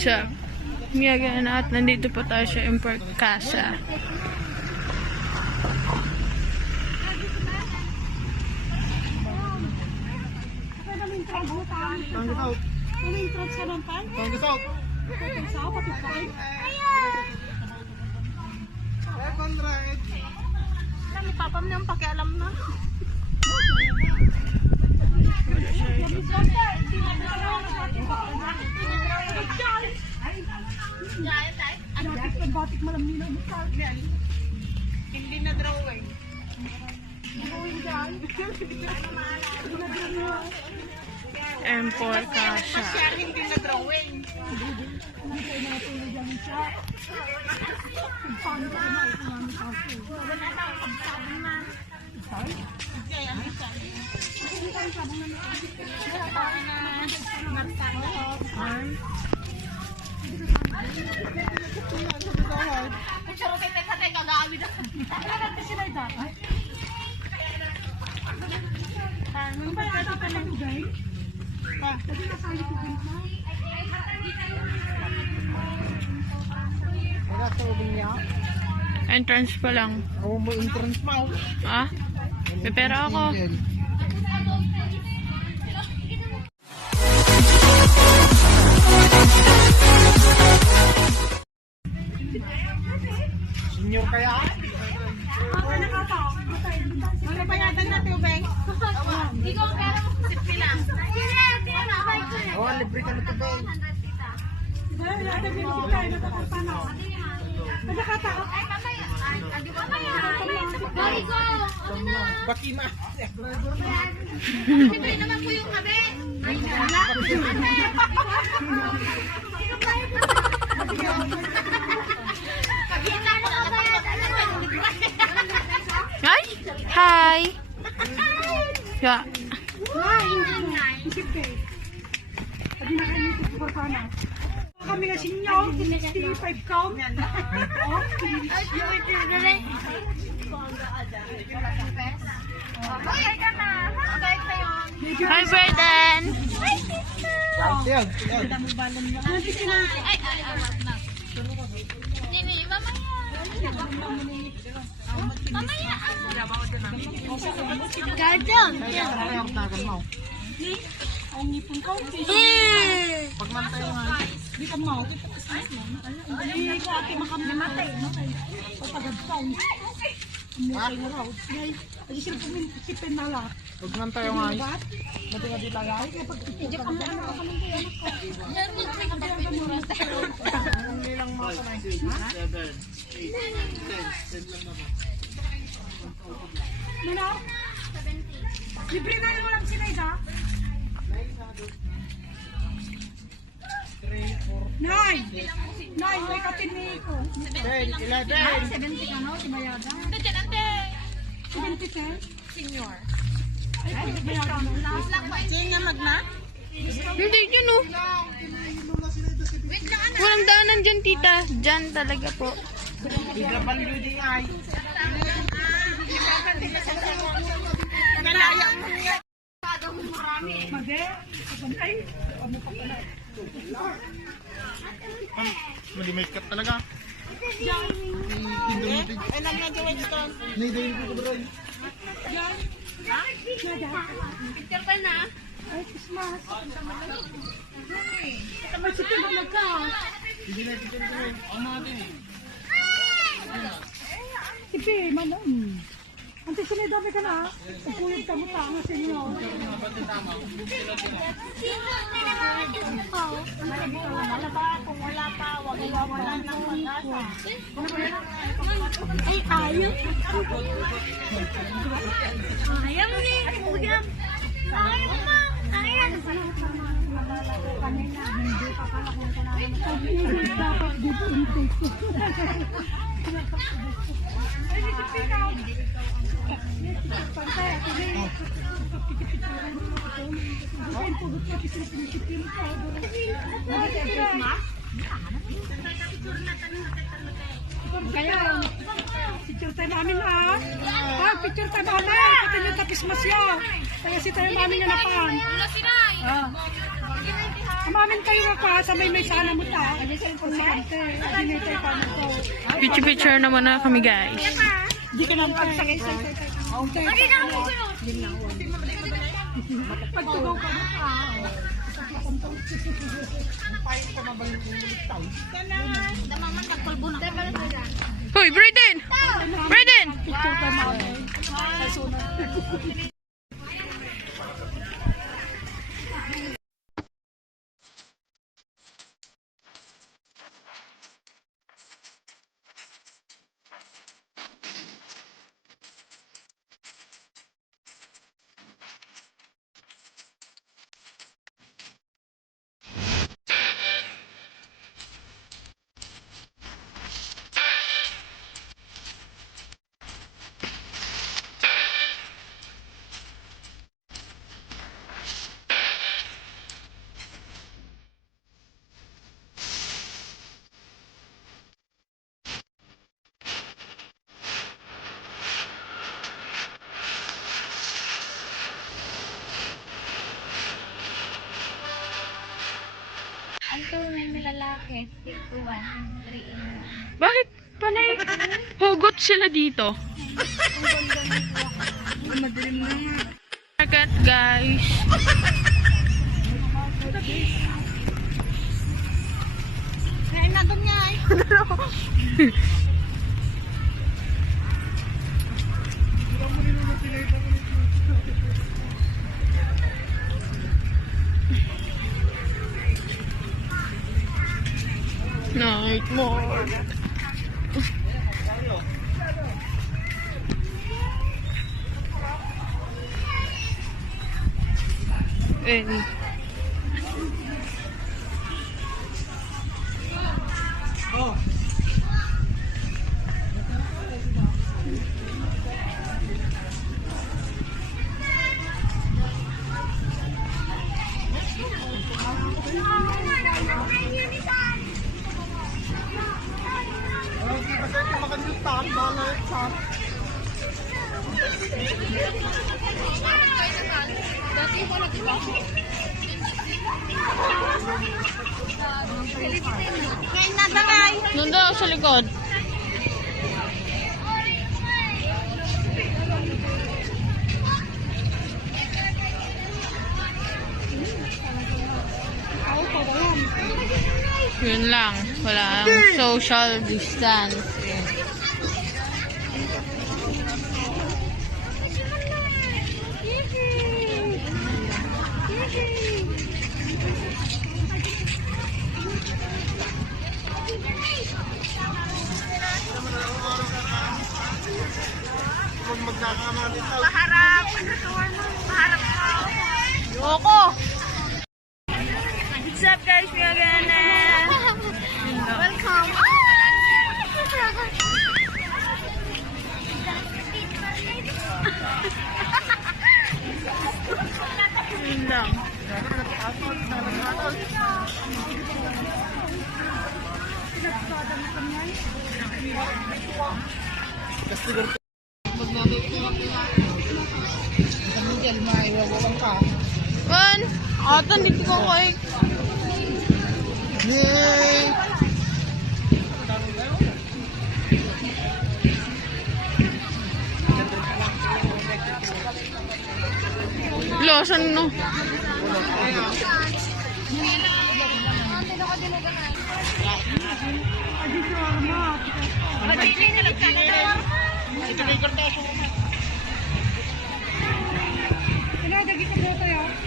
Sa Miyagan at nandito po tayo sa Import Casa. Papam na ang pakialam na. Hindi na drawing. Import Casa. Hindi na drawing. Entrance pa lang. Oo, may entrance pa. Ah? May pera ako. Senior kaya? Ano bayadan natin, Beng? Hindi ko pera mo. Sipi lang. Oo, libre ka na ito, Beng. Bakima. Siyempre naman po yung kabe. Ay, wala. Ay! Hi! Yeah. Kami na sinyo, 65 count. Hi, Brayden! Ang ngipon ko. Pagmantay nga. Di ka mau. Hindi ko ate makamimate. Pagpagabtaw. Umutay na raw. Ay, sipin na lang. Pagmantay nga. Mati nga di tayo. Hindi ka mo ano ka kami kaya Hindi lang mga sanay. 7, 8, 10 lang naman. Ano? Libre na yung walang sinay ka? 9! 9! May katini ko. 10, 11. 70 ka no? Si Mayada? 70 Senior. Ay, Mayada mo. Sino na magna? Hindi yun, oh. Walang daanan dyan, tita. Dyan talaga po. WDI. Nalaya mo niya. Made? Ay, ano pa pala? Madi-make up talaga. Ay, namin na Joel Stone. Naidayin ko ba rin? Picture pa na? Ay, Christmas. May sipin ba magka? Hindi na ito rin. Ang mga din eh. Sipi, manong. Ante sinay dami ka na. Pagkuyod ka mo tanga sa inyo. Wala ba? Kung wala pa, wala nang mag-asa. Ay, ayaw. Ayaw ni. Ayaw. Ayaw ma. Ayaw. Kanina, hindi pa pala kung kailangan. Dapat dito intake ko. Ay, sipi ka. Pantay, ako na yun. Kaya, picture tayo namin ha. Picture tayo namin. Pati yung tapis masya. Kaya si tayo namin yung napan. Wala sinay. Mamin kayo nga sa may sana mo ta. Ano cellphone mo? Hindi tayo pa na to. Picture naman na kami guys. Di ka nang pagsakay sa okay. Pagtugaw ka mo pa. Hoy, Brayden! Brayden! Picture ka mo. Sa sunod. Ang tunay na lalaki, 1, 3 in 1. Bakit panay hugot sila dito? Market guys. Ngayon na doon nga eh. Night mode. Eh. Ngayon na dangay. Nandun ako sa likod. Yun lang. Walang social distance. Maharap. Maharap mo. Yoko! What's up guys? We are gonna... Welcome! Yun lang. One! Atan, dito ko kay... Yay! Lotion no.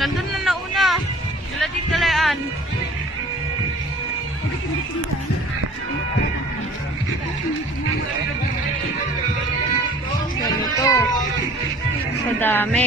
Nandun na nauna. Dila din dalayaan. Ganito. Sa dami.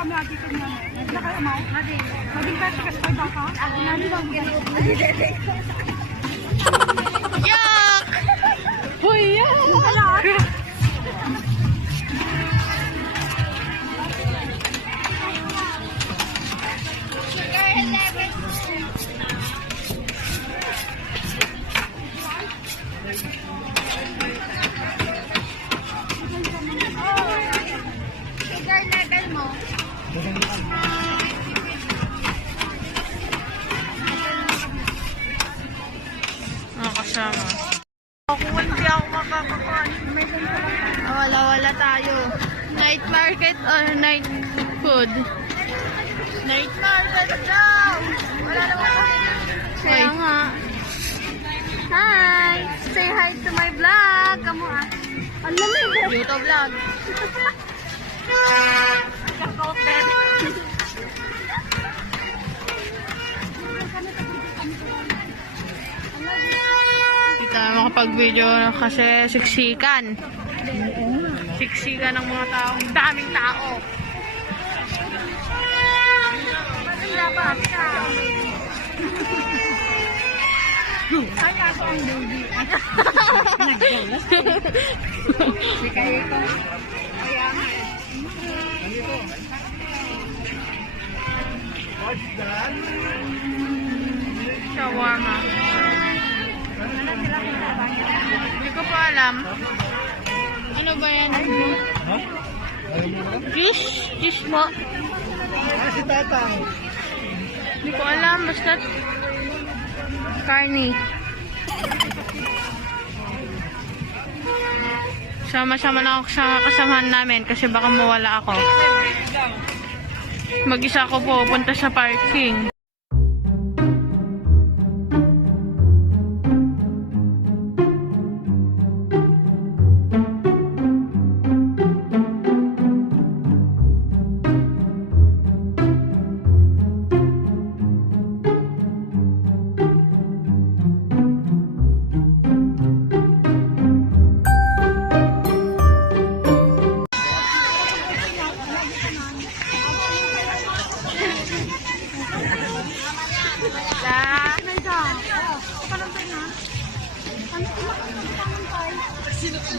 kami agi kanya. Wala kayo mo? Maging pwede kasi kayo baka? Nani bang Yak! Hoy, yak! Sugar level mo. Mga kasama. Kung hindi ako makakakain, wala tayo. Night market or night food? Night market daw! Wala naman ako. Kaya nga. Hi! Say hi to my vlog. Kamu ah. Ang lamig. YouTube vlog. Hindi tayo makapag-video kasi siksikan. Siksikan ng mga tao. Daming tao. Ay, ako ang baby. Nagdalas. Kaya ito. Kaya nga. Shawarma. Hindi ko pa alam. Ano ba yan? Juice? Juice mo? Si Tatang. Hindi ko alam. Basta karni. Sama-sama na ako sa kasamahan namin kasi baka mawala ako. Mag-isa ako po punta sa parking.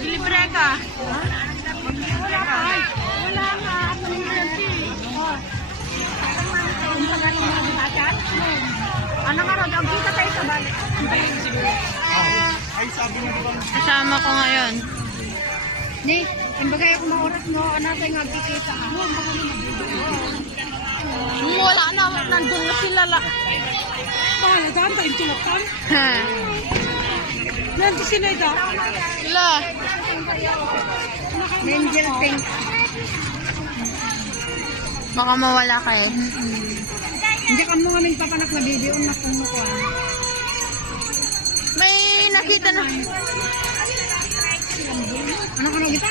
Libre ka. Wala pa. Wala nga. Ano nga ron? Ang kita tayo sa balik. Ay, sabi mo ba? Kasama ko ngayon. Ni, imbagay ako mga oras mo, anak tayo nga kikita ka. Wala na. Nandun na sila. Mahal, daan tayo tulatan. Ha. Nanti sila ito. Wala. Angel pink. Baka mawala ka eh. Hindi ka mo nga min papanak na video na kung mukha. May nakita na. Ano ka na kita?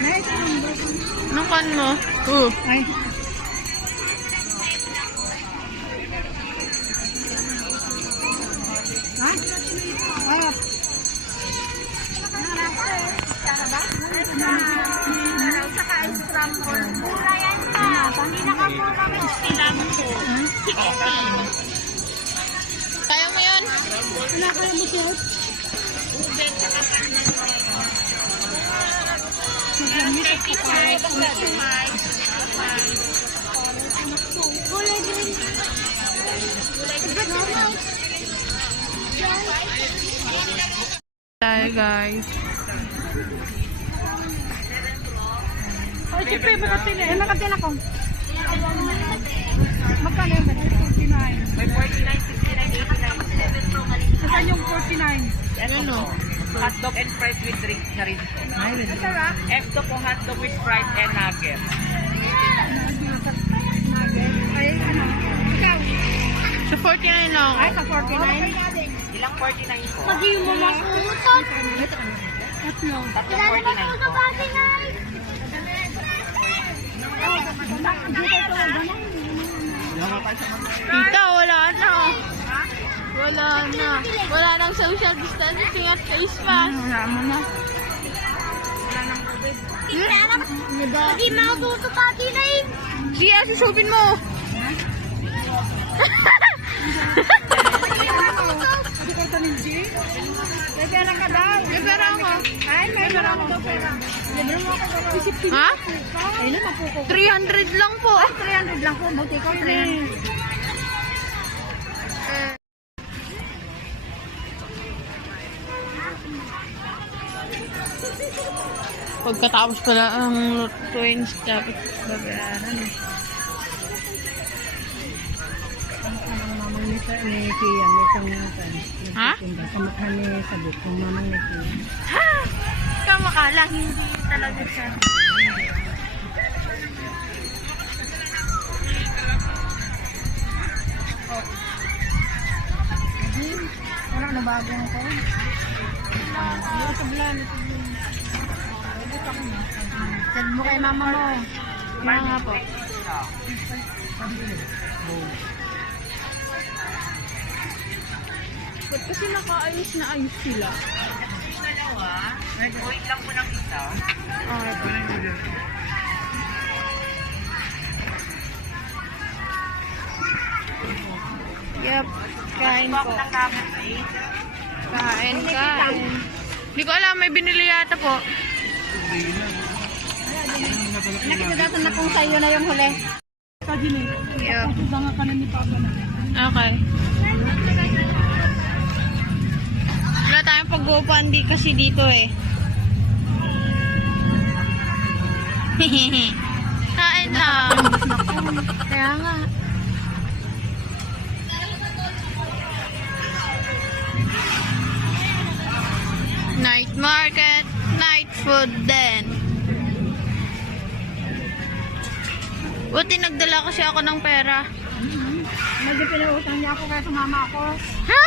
Nice. Anong kan mo? Ay. Ha? Ah. Saka ice crumble. Mura yan pa. Pinakamura ng ilang po. Kaya mo yun? Wala kaya mo suot? Kulay green. Tayo guys. Ay, siyempre, makatin eh. Makatin ako. Magkano yung 49? May 49, 69, 89. Saan yung 49? Ano? Hotdog and fries with drinks na rin po. Masarap. F2 po hotdog with fries and nuggets. Ay, ano? Ikaw? Sa 49 lang. Ay, sa 49? Ilang 49 po? Pag yung mga utot. Tatlo. Tatlong 49 po. Tita, wala na. Wala na. Wala nang social distancing at face mask. Wala mo na. Wala nang Hindi maututupa din eh. Sige, susupin mo. Hindi ka tanin, G? May pera ka daw. May pera ako. Ay, may pera ako daw pera. Libre mo ako daw. Isip-isip. Ha? Ay, naman po ko. 300 lang po. 300 lang po. Buti ko 300. Pagkatapos pala ang lutuin, dapat babayaran. Mamang nito ni Kia, may pangutan. Ha? Kamakhan ni Sabit, kung mamang ni Kia. Ha? Kamakala, hindi talaga siya. Ano na bago ko? Send mo kay mama mo. Kaya nga po. Ba't kasi nakaayos na ayos sila? Wait lang po ng isa. Okay po. Yep, kain po. Kain. Hindi ko alam, may binili yata po. Nakikita na kung sa'yo na yung huli. Kajini. Yep. Banga ka na ni Papa na. Okay. Wala tayong pag-uupandi kasi dito eh. Kain na. Kaya nga. Night market, night food din. Buti nagdala kasi ako ng pera. Medyo pinautang niya ako kaya sumama ako. Ha?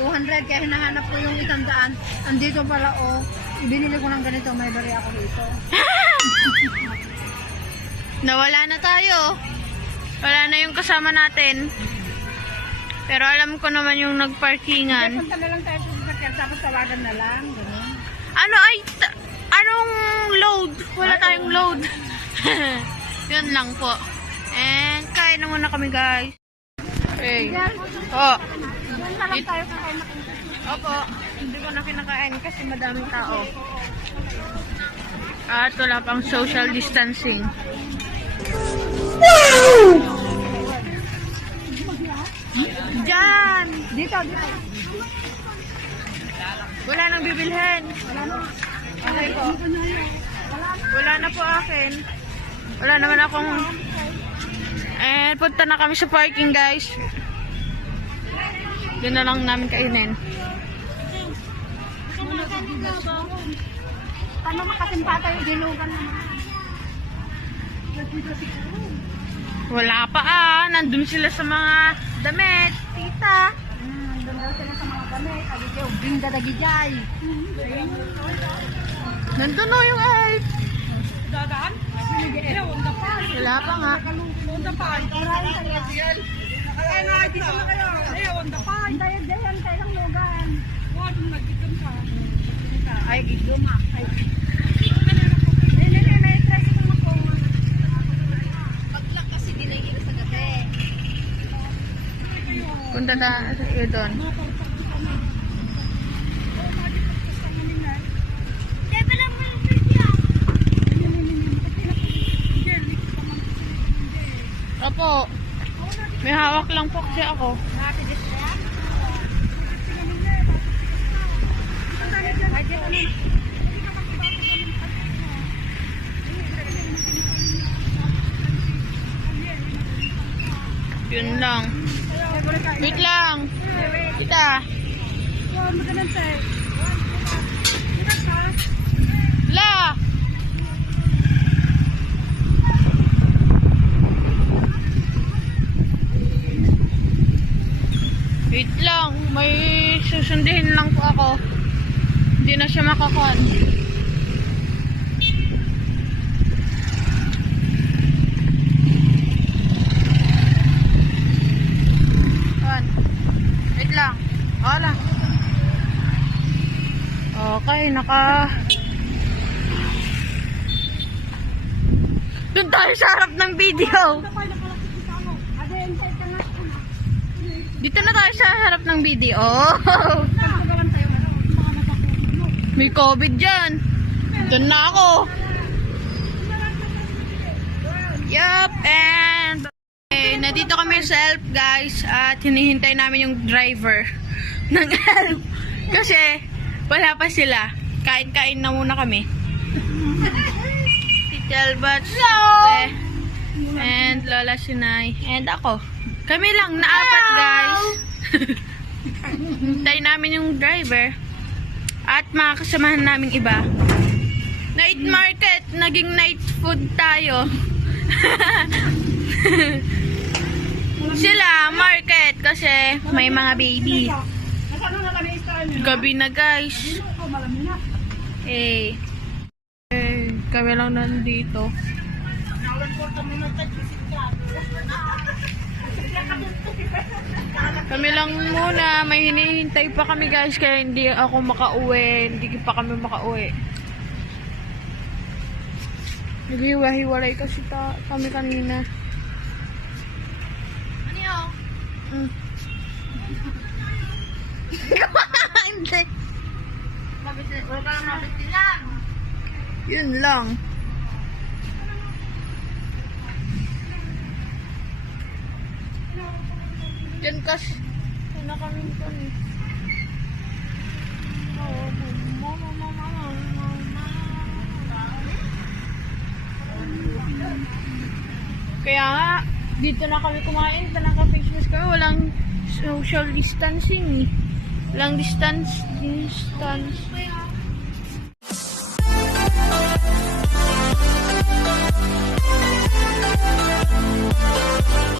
200 kaya hinahanap ko yung 100. Andito pala ibinili ko ng ganito, may bari ako dito. Nawala na tayo. Wala na yung kasama natin. Pero alam ko naman yung Kaya nagparkingan. punta na lang tayo sa sasakyan, tapos tawagan na lang. Ganun. Ano ay, anong load? Wala tayong load. Yun lang po. And kain na muna kami guys. Okay. Oh. Diyan na lang tayo kakain na kayo. Opo. Hindi ko na kinakain kasi madaming tao. At wala pang social distancing. Diyan! Dito. Wala nang bibilhin. Okay po. Wala na po akin. Wala naman akong... And punta na kami sa parking guys. Doon na lang namin kainin. Paano makasimpa tayo dilugan naman? Wala pa nandun sila sa mga damit. Tita. Doon daw sila sa mga damit. Sabi ko, bring the dagijay. Nandun na yung earth. Dadaan? Wala pa nga. Dayan tayo ng lugan. Ay, giguma. Ay. May stress ko ako. Paglak kasi dinay kita sa gabi. Punta na yun doon. Debe lang mo yung video. Opo. May hawak lang po kasi ako. Yun lang. Wait lang. Kita. La! Wait lang. May susundihin lang po ako. Hindi na siya makakuan. Wait lang. Wala. Okay, Doon tayo sa harap ng video. Dito na tayo sa harap ng video. May COVID dyan. Doon na ako. Yup, and okay, nandito kami sa Elf, guys, at hinihintay namin yung driver ng Elf. Kasi wala pa sila. Kain-kain na muna kami. Si Telbats, and Lola Sinay, and ako. Kami lang na apat, guys. Hintay namin yung driver at mga kasamahan naming iba. Night market, naging night food tayo. Sila market kasi may mga baby. Gabi na, guys. Eh, kami lang nandito. Kami lang muna, may hinihintay pa kami, guys, kaya hindi ako makauwi, hindi pa kami makauwi. Naghiwa-hiwalay kasi kami kanina. Ano yun? Hindi. Wala ka mabiti lang. Yun lang. Yan kasi. Yan na kami kami. Kaya nga, dito na kami kumain. Naka-face mask kami. Walang social distancing. Walang distance.